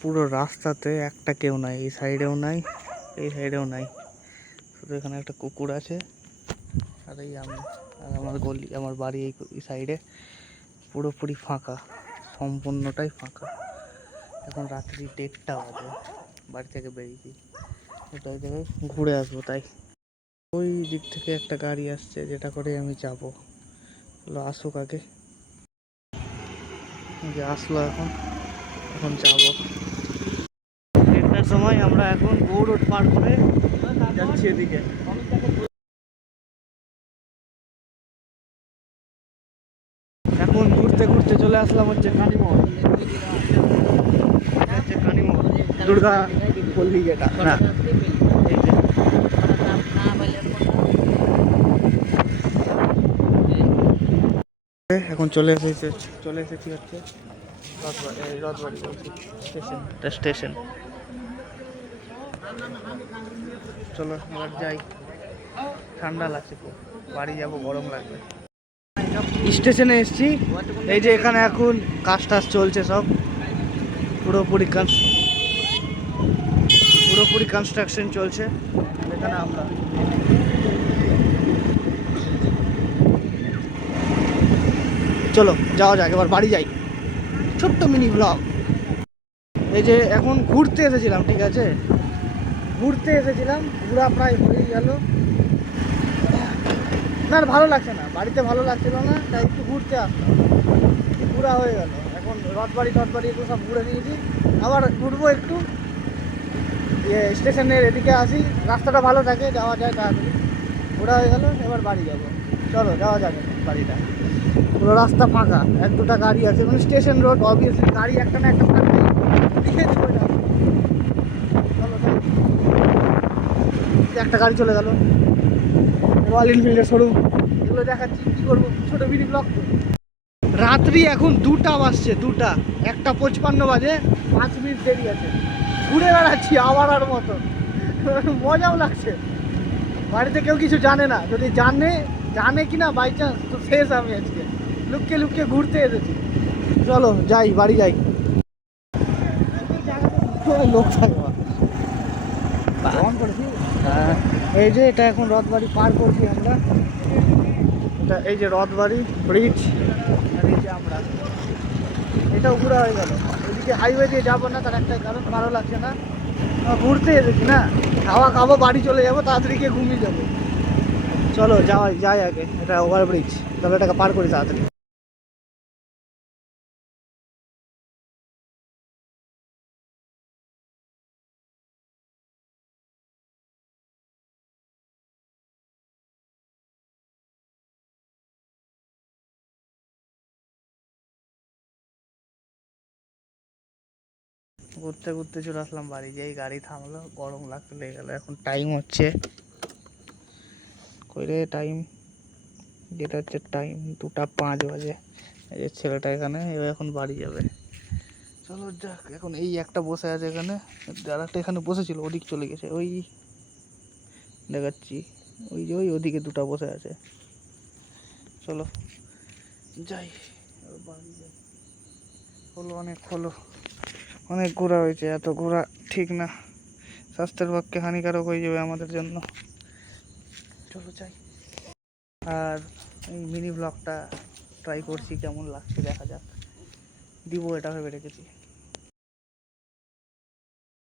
পুরো রাস্তাতে একটা কেউ নাই, এই সাইডেও নাই, এই সাইডেও নাই, শুধু এখানে একটা কুকুর আছে আর এই আমি আর আমার গলি, আমার বাড়ি এই সাইডে পুরোপুরি ফাঁকা, সম্পূর্ণটাই ফাঁকা। এখন রাত্রি 1:30 বাজে, বাড়ি থেকে বেরিয়েছি, ওটাই জায়গায় ঘুরে আসবো। তাই ওই দিক থেকে একটা গাড়ি আসছে, যেটা করে আমি যাবো। আসুক আগে, যে আসলো এখন, এখন যাবো। 1:30টার সময় আমরা এখন গৌড় রোড পার করে যাচ্ছি এদিকে। এখন ঘুরতে ঘুরতে চলে আসলাম হচ্ছে কানিমোড়, হচ্ছে কানিমোড়, দুর্গা পল্লী যেটা না, এই যে এখন চলে এসেছি হচ্ছে রথবাড়ি বলছি, স্টেশন। চলো এবার যাই, ঠান্ডা লাগছে খুব, বাড়ি যাবো, গরম লাগবে। স্টেশনে এসছি, এই যে এখানে এখন কাজ টাজ চলছে সব, পুরোপুরি কনস্ট্রাকশন চলছে এখানে। আমরা চলো যাওয়া যাক, এবার বাড়ি যাই। ছোট্ট মিনি ব্লগ। এই যে এখন ঘুরতে এসেছিলাম, ঠিক আছে, ঘোরা প্রায় হয়ে গেল। না আর ভালো লাগছে না, বাড়িতে ভালো লাগছিল না, তাই একটু ঘুরতে আসলাম, ঘোরা হয়ে গেল। এখন রথবাড়ি এগুলো সব ঘুরে নিয়েছি, আবার ঘুরবো একটু, স্টেশনের এদিকে আসি, রাস্তাটা ভালো থাকে, যাওয়া যায় তাড়াতাড়ি। ঘোরা হয়ে গেল, এবার বাড়ি যাবো। চলো যাওয়া যাবে বাড়িটা, পুরো রাস্তা ফাঁকা, 1-2টা গাড়ি আছে, মানে স্টেশন রোড, অবভিয়াসলি গাড়ি একটা না একটা থাকবে, দেখে দেবো এটা। চলো একটা গাড়ি চলে গেল, রয়্যাল এনফিল্ডের শোরুম, এগুলো দেখাচ্ছি। কী করবো, ছোটো ভিডিও ব্লগ তো। রাত্রি এখন 2টা বাজছে, 1:55 বাজে, 5 মিনিট দেরি আছে। ঘুরে বেড়াচ্ছি আবার আর মতো, মজাও লাগছে। বাড়িতে কেউ কিছু জানে না, যদি জানে কি না বাই চান্স, তো শেষ আমি আজকে। লুকিয়ে ঘুরতে এসেছি। চলো যাই, বাড়ি যাই। লোক থাকবে, হ্যাঁ। এই যে এটা এখন রথবাড়ি পার করছি আমরা, এটা এই যে রথবাড়ি ব্রিজ, আর এই যে আমরা, এটাও ঘোরা হয়ে গেল। এদিকে হাইওয়ে দিয়ে যাবো না, তার একটাই কারণ, ভালো লাগছে না, ঘুরতে এসেছি না, খাবো, বাড়ি চলে যাবো, তাড়াতাড়ি গিয়ে ঘুমিয়ে যাবো। চলো যাই আগে, এটা ওভারব্রিজ, তবে এটাকে পার করি তাড়াতাড়ি। ঘুরতে ঘুরতে চলে আসলাম বাড়ি, যেই গাড়ি থামলো, গরম লাগতে লেগে গেলো। এখন টাইম হচ্ছে টাইম, যেটা হচ্ছে টাইম 2:05 বাজে। এই যে ছেলেটা এখানে, এবার এখন বাড়ি যাবে। চলো যাক, এখন এই একটা বসে আছে এখানে, আর একটা এখানে বসেছিল, ওদিক চলে গেছে, ওই দেখাচ্ছি, ওই যে ওদিকে 2টা বসে আছে। চলো যাই, বাড়ি যাই। অনেক ঘোরা হয়েছে, এত ঘোরা ঠিক না, স্বাস্থ্যের পক্ষে হানিকারক হয়ে যাবে আমাদের জন্য। চলো যাই। আর এই মিনি ব্লগটা ট্রাই করছি, কেমন লাগছে দেখা যাক, দিব এটা ভেবে রেখেছি।